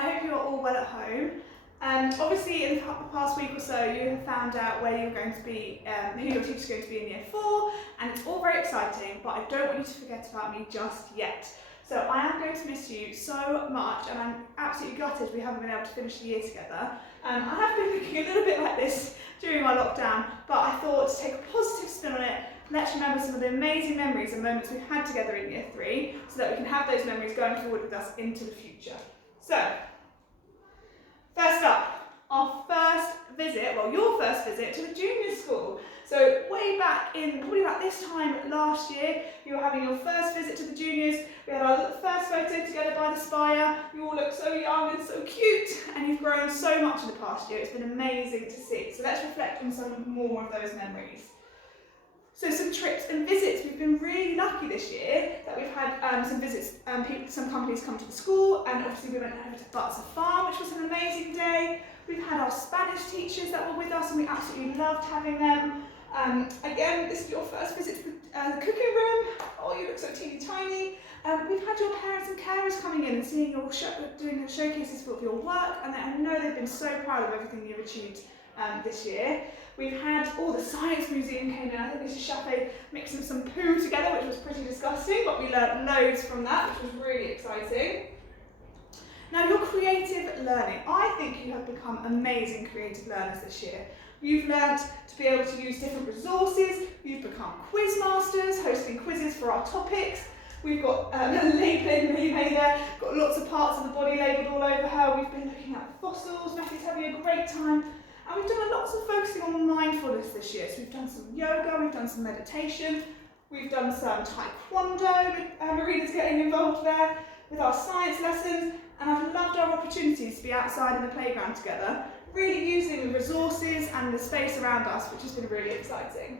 I hope you're all well at home. Obviously, in the past week or so, you have found out where you're going to be, who your teacher's going to be in year 4, and it's all very exciting, but I don't want you to forget about me just yet. So I am going to miss you so much, and I'm absolutely gutted we haven't been able to finish the year together. I have been looking a little bit like this during my lockdown, but I thought to take a positive spin on it, let's remember some of the amazing memories and moments we've had together in year 3, so that we can have those memories going forward with us into the future. So, first up, our first visit, well, your first visit to the junior school. So way back in, probably about this time last year, you were having your first visit to the juniors. We had our first photo together by the spire. You all look so young and so cute, and you've grown so much in the past year. It's been amazing to see. So let's reflect on some more of those memories. So some trips and visits. We've been really lucky this year that we've had some visits, some companies come to the school, and obviously we went over to Butser Farm, which was an amazing day. We've had our Spanish teachers that were with us, and we absolutely loved having them. Again, this is your first visit to the cooking room. Oh, you look so teeny tiny. We've had your parents and carers coming in and seeing your doing the showcases of your work, and I know they've been so proud of everything you've achieved this year. We've had all the Science Museum came in. I think Mrs. Chaffee mixing some poo together, which was pretty disgusting, but we learnt loads from that, which was really exciting. Now, your creative learning. I think you have become amazing creative learners this year. You've learnt to be able to use different resources. You've become quiz masters, hosting quizzes for our topics. We've got labelling relay there, got lots of parts of the body labelled all over her. We've been looking at fossils. Becky's having a great time. And we've done lots of focusing on mindfulness this year. So we've done some yoga, we've done some meditation, we've done some taekwondo, Marina's getting involved there, with our science lessons, and I've loved our opportunities to be outside in the playground together, really using the resources and the space around us, which has been really exciting.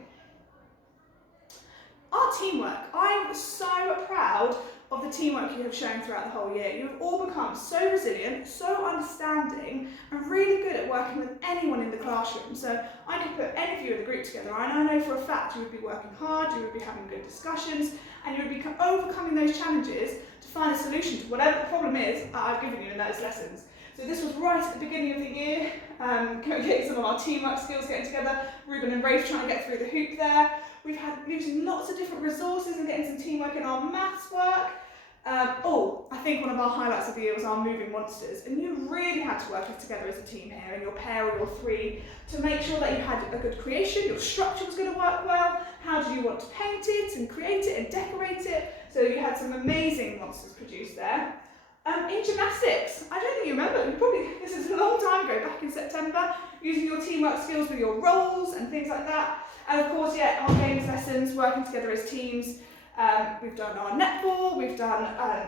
Our teamwork. I'm so proud of the teamwork you have shown throughout the whole year. You have all become so resilient, so understanding, and really good at working with anyone in the classroom. So I could put any of you in the group together, and I know for a fact you would be working hard, you would be having good discussions, and you would be overcoming those challenges to find a solution to whatever the problem is that I've given you in those lessons. So this was right at the beginning of the year, getting some of our teamwork skills getting together, Ruben and Rafe trying to get through the hoop there. We've had using lots of different resources and getting some teamwork in our maths work. I think one of our highlights of the year was our moving monsters, and you really had to work together as a team here, and your pair or your 3, to make sure that you had a good creation, your structure was going to work well, how do you want to paint it and create it and decorate it, so you had some amazing monsters produced there. In gymnastics, I don't think you remember, this is a long time ago, back in September, using your teamwork skills with your roles and things like that, and of course, yeah, our games lessons, working together as teams. We've done our netball, we've done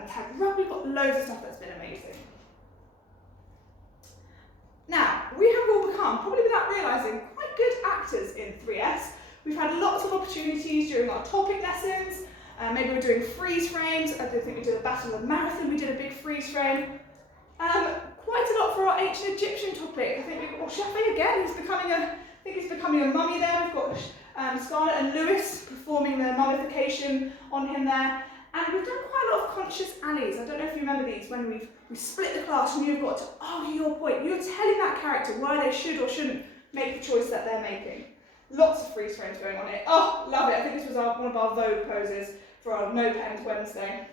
tag rugby, we've got loads of stuff that's been amazing. Now, we have all become, probably without realising, quite good actors in 3S. We've had lots of opportunities during our topic lessons. Maybe we're doing freeze frames. I think we did a Battle of the Marathon, we did a big freeze frame. Quite a lot for our ancient Egyptian topic. I think we've got Shafi again, he's becoming a mummy there. We've got Scarlett and Lewis performing the mummification on him there. And we've done quite a lot of conscious alleys. I don't know if you remember these, when we split the class and you've got to argue your point. You're telling that character why they should or shouldn't make the choice that they're making. Lots of freeze frames going on here. Oh, love it. I think this was one of our Vogue poses for our No Pens Wednesday.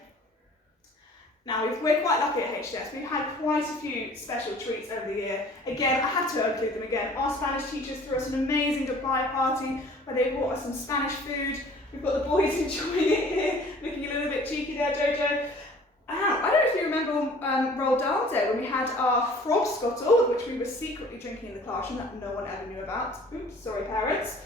Now, we're quite lucky at HDS. We've had quite a few special treats over the year. Again, I had to include them again. Our Spanish teachers threw us an amazing goodbye party where they brought us some Spanish food. We've got the boys enjoying it here, looking a little bit cheeky there, Jojo. I don't know if you remember Roald Dahl Day when we had our frog scottle, which we were secretly drinking in the classroom that no one ever knew about. Oops, sorry parents.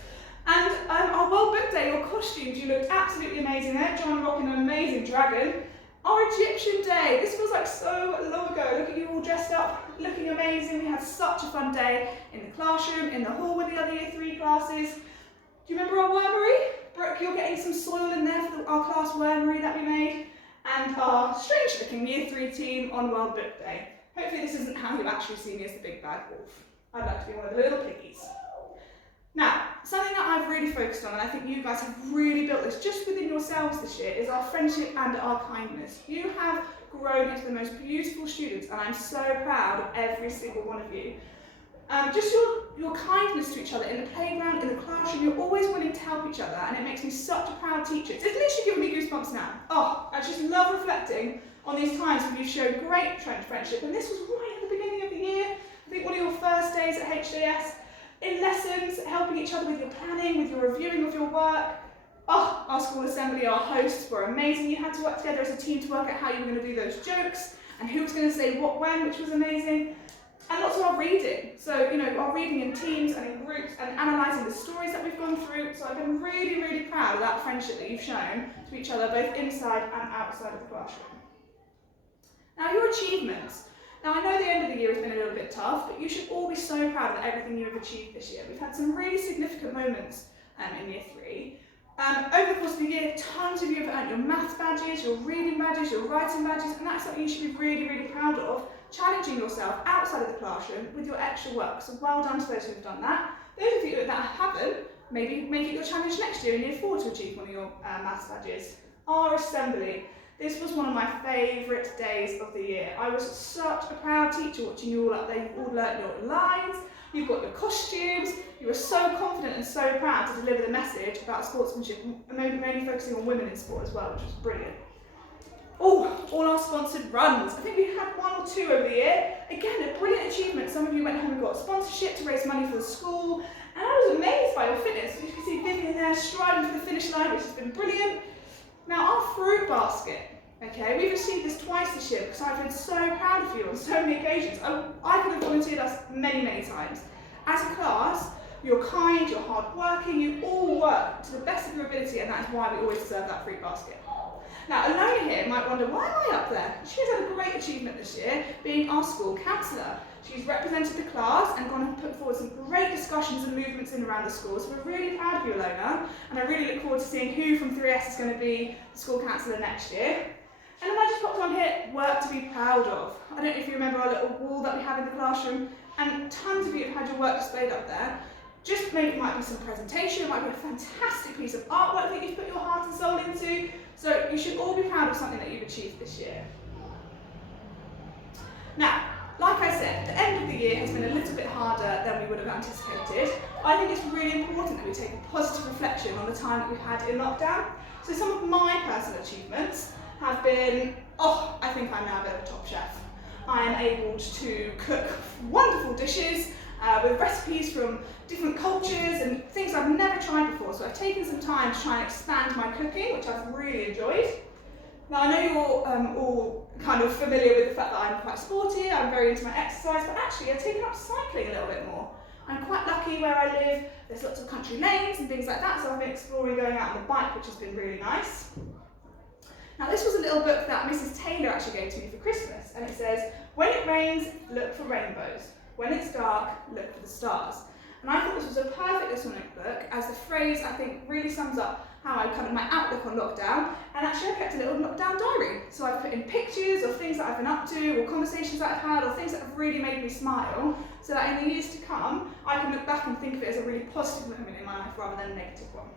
And our World Book Day, your costumes, you looked absolutely amazing there. John rocking an amazing dragon. Our Egyptian Day, this feels like so long ago. Look at you all dressed up, looking amazing. We had such a fun day in the classroom, in the hall with the other year 3 classes. Do you remember our wormery? Brooke, you're getting some soil in there for our class wormery that we made. And our strange looking year 3 team on World Book Day. Hopefully this isn't how you actually see me as the big bad wolf. I'd like to be one of the little piggies. Now, something that I've really focused on, and I think you guys have really built this just within yourselves this year, is our friendship and our kindness. You have grown into the most beautiful students, and I'm so proud of every single one of you. Just your kindness to each other in the playground, in the classroom, you're always willing to help each other, and it makes me such a proud teacher. It's literally giving me goosebumps now. Oh, I just love reflecting on these times when you've shown great friendship, and this was right at the beginning of the year. I think one of your first days at HJS, in lessons, helping each other with your planning, with your reviewing of your work. Oh, our school assembly, our hosts were amazing. You had to work together as a team to work out how you were going to do those jokes and who was going to say what when, which was amazing. And lots of our reading. So, our reading in teams and in groups and analysing the stories that we've gone through. So I've been really, really proud of that friendship that you've shown to each other, both inside and outside of the classroom. Now, your achievements. Now, I know the end of the year has been a little bit tough, but you should all be so proud of everything you have achieved this year. We've had some really significant moments in year 3. Over the course of the year, tons of you have earned your maths badges, your reading badges, your writing badges, and that's something you should be really, really proud of, challenging yourself outside of the classroom with your extra work. So well done to those who have done that. Those of you that haven't, maybe make it your challenge next year in year 4 to achieve one of your maths badges. Our assembly. This was one of my favourite days of the year. I was such a proud teacher watching you all up there. You've all learnt your lines, you've got your costumes, you were so confident and so proud to deliver the message about sportsmanship, and mainly focusing on women in sport as well, which was brilliant. Oh, all our sponsored runs. I think we had 1 or 2 over the year. Again, a brilliant achievement. Some of you went home and got a sponsorship to raise money for the school, and I was amazed by your fitness. You can see Vivian there striding for the finish line, which has been brilliant. Now, our fruit basket, okay, we've achieved this twice this year because I've been so proud of you on so many occasions. I could have volunteered us many, many times. As a class, you're kind, you're hard-working, you all work to the best of your ability, and that's why we always deserve that fruit basket. Now, Alona here might wonder, why am I up there? She's had a great achievement this year, being our school counsellor. She's represented the class and gone and put forward some great discussions and movements in around the school. So we're really proud of you, Alona, and I really look forward to seeing who from 3S is going to be the school counsellor next year. And then I just popped on here, work to be proud of. I don't know if you remember our little wall that we have in the classroom, and tons of you have had your work displayed up there. Just maybe it might be some presentation, it might be a fantastic piece of artwork that you've put your heart and soul into. So you should all be proud of something that you've achieved this year. Now, like I said, the end of the year has been a little bit harder than we would have anticipated. I think it's really important that we take a positive reflection on the time that we've had in lockdown. So some of my personal achievements have been, I think I'm now a bit of a top chef. I am able to cook wonderful dishes with recipes from different cultures and things I've never tried before. So I've taken some time to try and expand my cooking, which I've really enjoyed. Now I know you're all kind of familiar with the fact that I'm quite sporty, I'm very into my exercise, but actually I've taken up cycling a little bit more. I'm quite lucky where I live, there's lots of country lanes and things like that, so I've been exploring going out on the bike, which has been really nice. Now this was a little book that Mrs. Taylor actually gave to me for Christmas, and it says, when it rains, look for rainbows. When it's dark, look for the stars. And I thought this was a perfect little book, as the phrase I think really sums up how I kind of my outlook on lockdown. And actually I kept a little lockdown diary. So I've put in pictures of things that I've been up to, or conversations that I've had, or things that have really made me smile, so that in the years to come, I can look back and think of it as a really positive moment in my life rather than a negative one.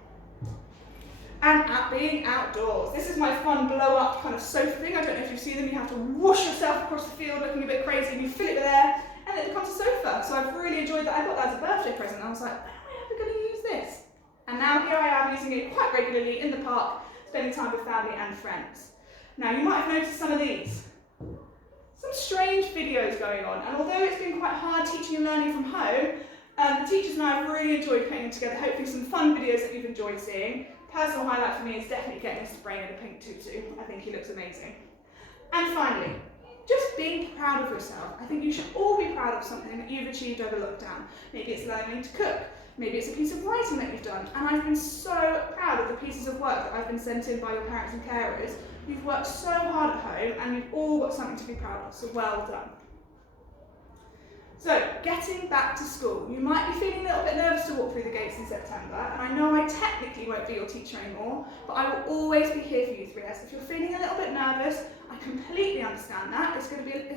And at being outdoors. This is my fun blow-up kind of sofa thing. I don't know if you see them. You have to whoosh yourself across the field looking a bit crazy, and you fill it with air, and it becomes a sofa. So I've really enjoyed that. I got that as a birthday present. I was like, when am I ever going to use this? And now here I am using it quite regularly in the park, spending time with family and friends. Now you might have noticed some of these. Some strange videos going on, and although it's been quite hard teaching and learning from home, the teachers and I have really enjoyed putting them together, hopefully some fun videos that you've enjoyed seeing. Personal highlight for me is definitely getting Mr. Brain in a pink tutu. I think he looks amazing. And finally, just being proud of yourself. I think you should all be proud of something that you've achieved over lockdown. Maybe it's learning to cook. Maybe it's a piece of writing that you've done. And I've been so proud of the pieces of work that I've been sent in by your parents and carers. You've worked so hard at home, and you've all got something to be proud of, so well done. So, getting back to school. You might be feeling a little bit nervous to walk through the gates in September, and I know I technically won't be your teacher anymore, but I will always be here for you 3S. If you're feeling a little bit nervous, I completely understand that. It's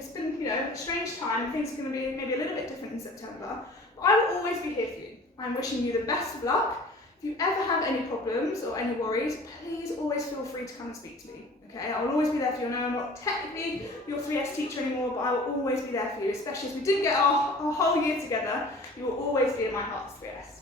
been a strange time, and things are going to be maybe a little bit different in September, but I will always be here for you. I'm wishing you the best of luck. If you ever have any problems or any worries, please always feel free to come and speak to me. Okay, I will always be there for you. I know I'm not technically your 3S teacher anymore, but I will always be there for you, especially as we didn't get our whole year together. You will always be in my heart as 3S.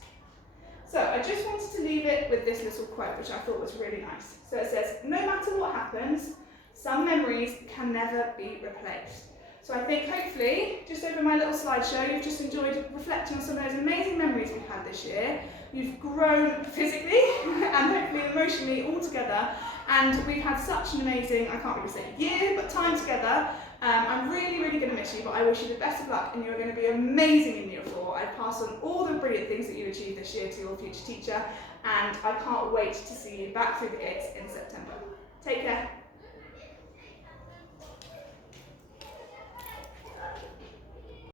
So I just wanted to leave it with this little quote, which I thought was really nice. So it says, no matter what happens, some memories can never be replaced. So I think hopefully, just over my little slideshow, you've just enjoyed reflecting on some of those amazing memories we've had this year. You've grown physically and hopefully emotionally all together. And we've had such an amazing, I can't really say year, but time together. I'm really, really going to miss you, but I wish you the best of luck and you're going to be amazing in year 4. I pass on all the brilliant things that you achieved this year to your future teacher, and I can't wait to see you back through the gates in September. Take care.